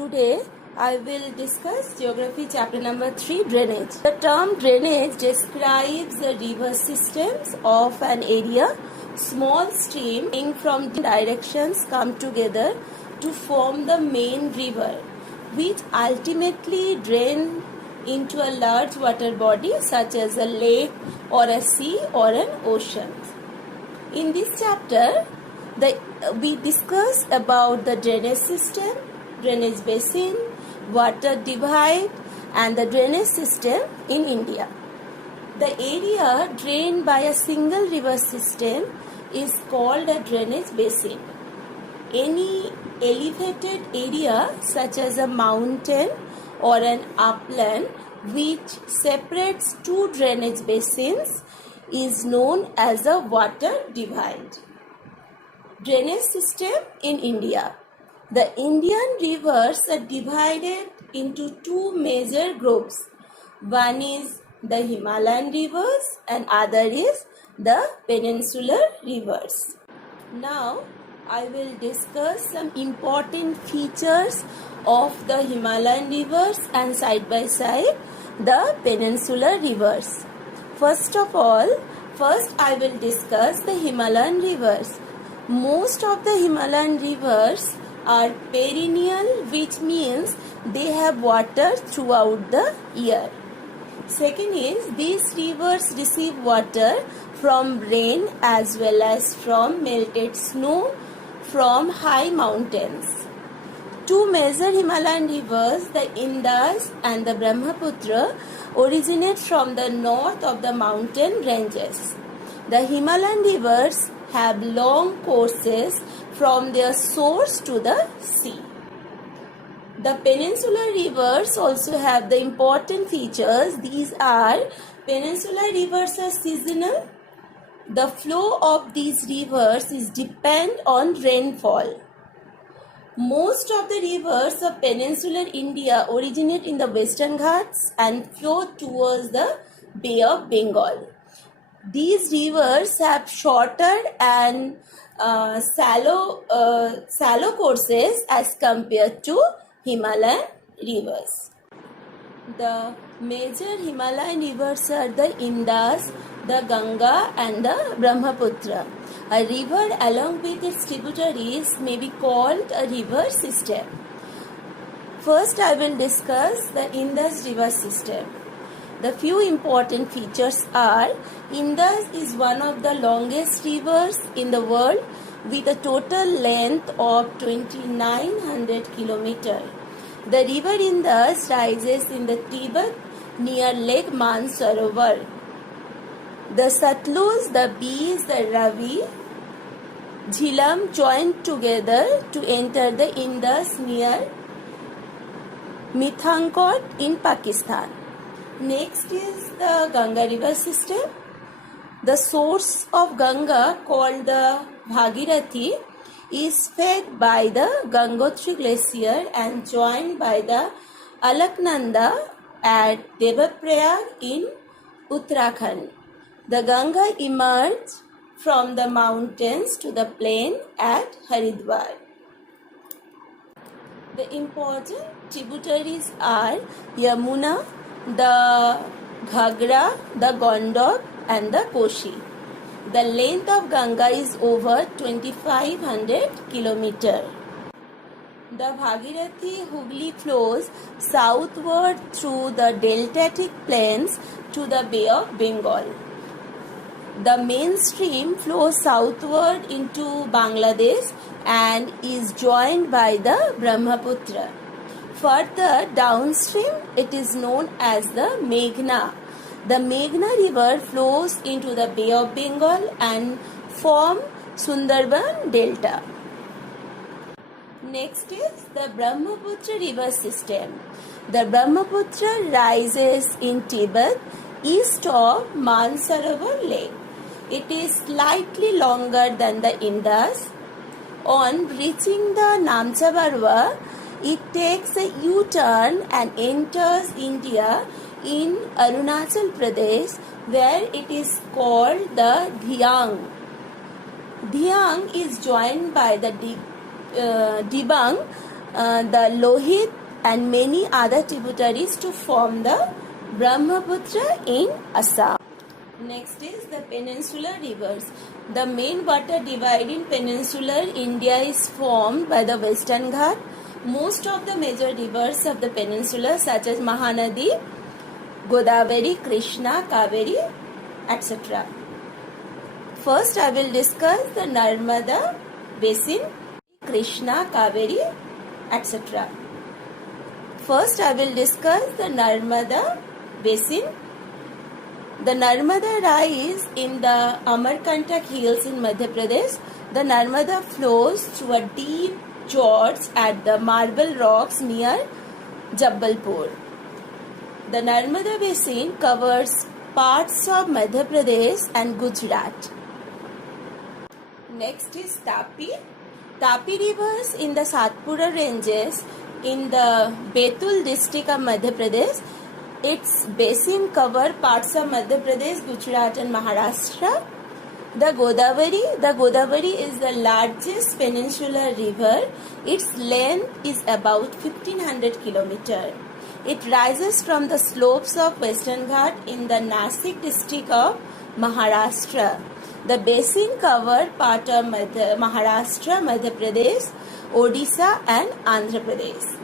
Today I will discuss Geography chapter number 3, Drainage. The term drainage describes the river systems of an area. Small streams from directions come together to form the main river, which ultimately drain into a large water body such as a lake or a sea or an ocean. In this chapter, we discuss about the drainage system, drainage basin, water divide, and the drainage system in India. The area drained by a single river system is called a drainage basin. Any elevated area such as a mountain or an upland which separates two drainage basins is known as a water divide. Drainage system in India. The Indian rivers are divided into two major groups. One is the Himalayan rivers and other is the peninsular rivers. Now I will discuss some important features of the Himalayan rivers and side by side the peninsular rivers. First I will discuss the Himalayan rivers. Most of the Himalayan rivers are perennial, which means they have water throughout the year. Second is, these rivers receive water from rain as well as from melted snow from high mountains. Two major Himalayan rivers, the Indus and the Brahmaputra, originate from the north of the mountain ranges. The Himalayan rivers have long courses from their source to the sea. The peninsular rivers also have the important features. These are, peninsular rivers are seasonal. The flow of these rivers is depend on rainfall. Most of the rivers of peninsular India originate in the Western Ghats and flow towards the Bay of Bengal. These rivers have shorter and shallow courses as compared to Himalayan rivers. The major Himalayan rivers are the Indus, the Ganga and the Brahmaputra. A river along with its tributaries may be called a river system. First I will discuss the Indus river system. The few important features are, Indus is one of the longest rivers in the world with a total length of 2900 km. The river Indus rises in the Tibet near Lake Mansarovar. The Satluj, the Beas, the Ravi, Jhelum join together to enter the Indus near Mithankot in Pakistan. Next is the Ganga river system. The source of Ganga, called the Bhagirathi, is fed by the Gangotri glacier and joined by the Alaknanda at Devaprayag in Uttarakhand. The Ganga emerges from the mountains to the plain at Haridwar. The important tributaries are Yamuna, the Ghagra, the Gandak and the Koshi. The length of Ganga is over 2500 km. The Bhagirathi Hooghly flows southward through the deltatic plains to the Bay of Bengal. The main stream flows southward into Bangladesh and is joined by the Brahmaputra. Further downstream, it is known as the Meghna. The Meghna river flows into the Bay of Bengal and forms Sundarban Delta. Next is the Brahmaputra river system. The Brahmaputra rises in Tibet east of Mansarovar Lake. It is slightly longer than the Indus. On reaching the Namcha Barwa, it takes a U-turn and enters India in Arunachal Pradesh, where it is called the Dhiang. Dhiang is joined by the Dibang the Lohit and many other tributaries to form the Brahmaputra in Assam. Next is the peninsular rivers. The main water divide in peninsular India is formed by the Western Ghat. Most of the major rivers of the peninsula such as Mahanadi, Godavari, Krishna, Kaveri, etc. First I will discuss the Narmada basin, Krishna, Kaveri, etc. First I will discuss the Narmada basin. The Narmada rise in the Amarkantak hills in Madhya Pradesh. The Narmada flows through a deep gorge at the Marble Rocks near Jabalpur. The Narmada basin covers parts of Madhya Pradesh and Gujarat. Next is Tapi. Tapi rivers in the Satpura ranges in the Betul district of Madhya Pradesh. Its basin cover parts of Madhya Pradesh, Gujarat and Maharashtra. The Godavari is the largest peninsular river. Its length is about 1500 km. It rises from the slopes of Western Ghat in the Nasik district of Maharashtra. The basin covers part of Maharashtra, Madhya Pradesh, Odisha and Andhra Pradesh.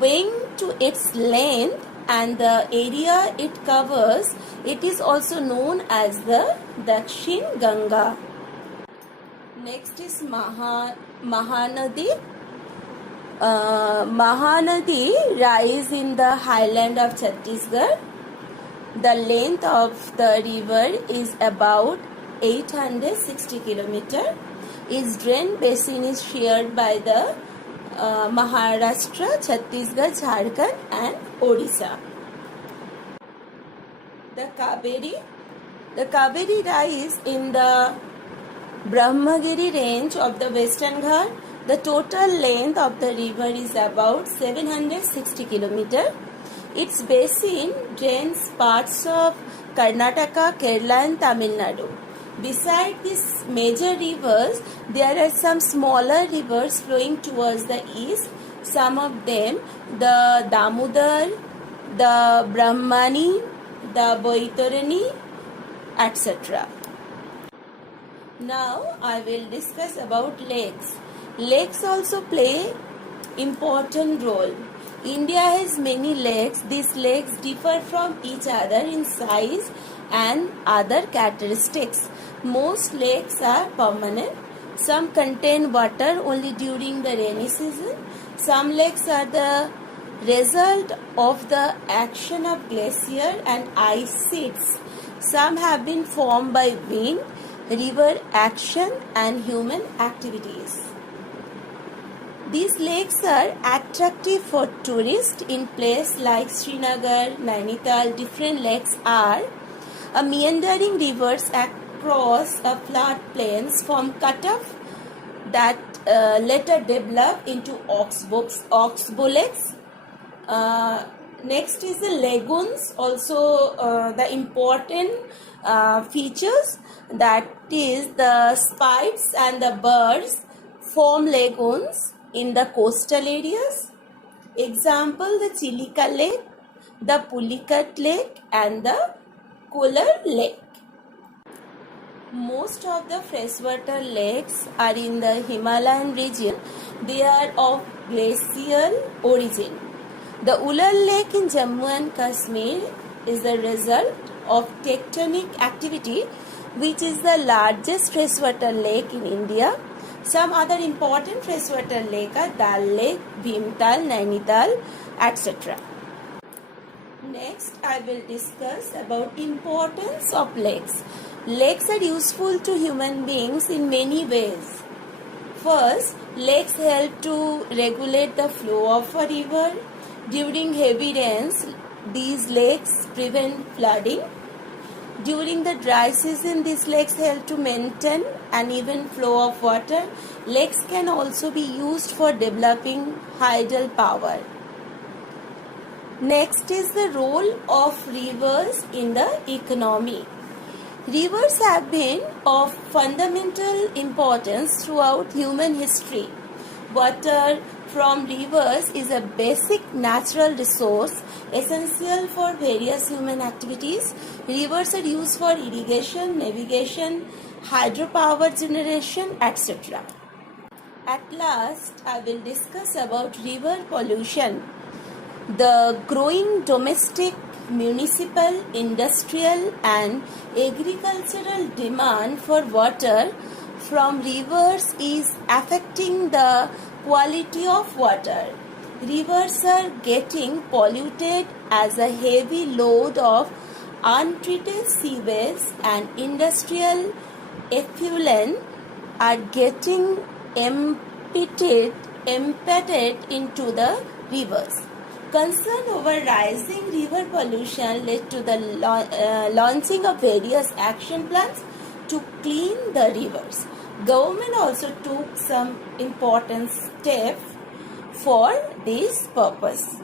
Owing to its length and the area it covers, it is also known as the Dakshin Ganga. Next is Mahanadi. Mahanadi rise in the highland of Chhattisgarh. The length of the river is about 860 km. Its drain basin is shared by the Maharashtra, Chhattisgarh, Jharkhand and Odisha. The Kaveri rise in the Brahmagiri range of the Western Ghat. The total length of the river is about 760 km. Its basin drains parts of Karnataka, Kerala and Tamil Nadu. Beside these major rivers, there are some smaller rivers flowing towards the east. Some of them, the Damodar, the Brahmani, the Baitarani, etc. Now I will discuss about lakes. Lakes also play important role. India has many lakes. These lakes differ from each other in size and other characteristics. Most lakes are permanent. Some contain water only during the rainy season. Some lakes are the result of the action of glacier and ice sheets. Some have been formed by wind, river action and human activities. These lakes are attractive for tourists in places like Srinagar, Nainital. Different lakes are meandering rivers across a flat plains from cutoff that later develop into oxbow lakes. Next is the lagoons, also the important features, that is the spites and the birds form lagoons in the coastal areas. Example, the Chilika Lake, the Pulicat Lake and the Kolar Lake. Most of the freshwater lakes are in the Himalayan region. They are of glacial origin. The Ullal Lake in Jammu and Kashmir is the result of tectonic activity, which is the largest freshwater lake in India. Some other important freshwater lakes are Dal Lake, Bhimtal, Nainital, etc. Next, I will discuss about importance of lakes. Lakes are useful to human beings in many ways. First, lakes help to regulate the flow of a river. During heavy rains, these lakes prevent flooding. During the dry season, these lakes help to maintain an even flow of water. Lakes can also be used for developing hydel power. Next is the role of rivers in the economy. Rivers have been of fundamental importance throughout human history. Water from rivers is a basic natural resource essential for various human activities. Rivers are used for irrigation, navigation, hydropower generation, etc. At last, I will discuss about river pollution. The growing domestic, municipal, industrial and agricultural demand for water from rivers is affecting the quality of water. Rivers are getting polluted as a heavy load of untreated sewage and industrial effluent are getting emptied into the rivers. Concern over rising river pollution led to the launching of various action plans to clean the rivers. Government also took some important steps for this purpose.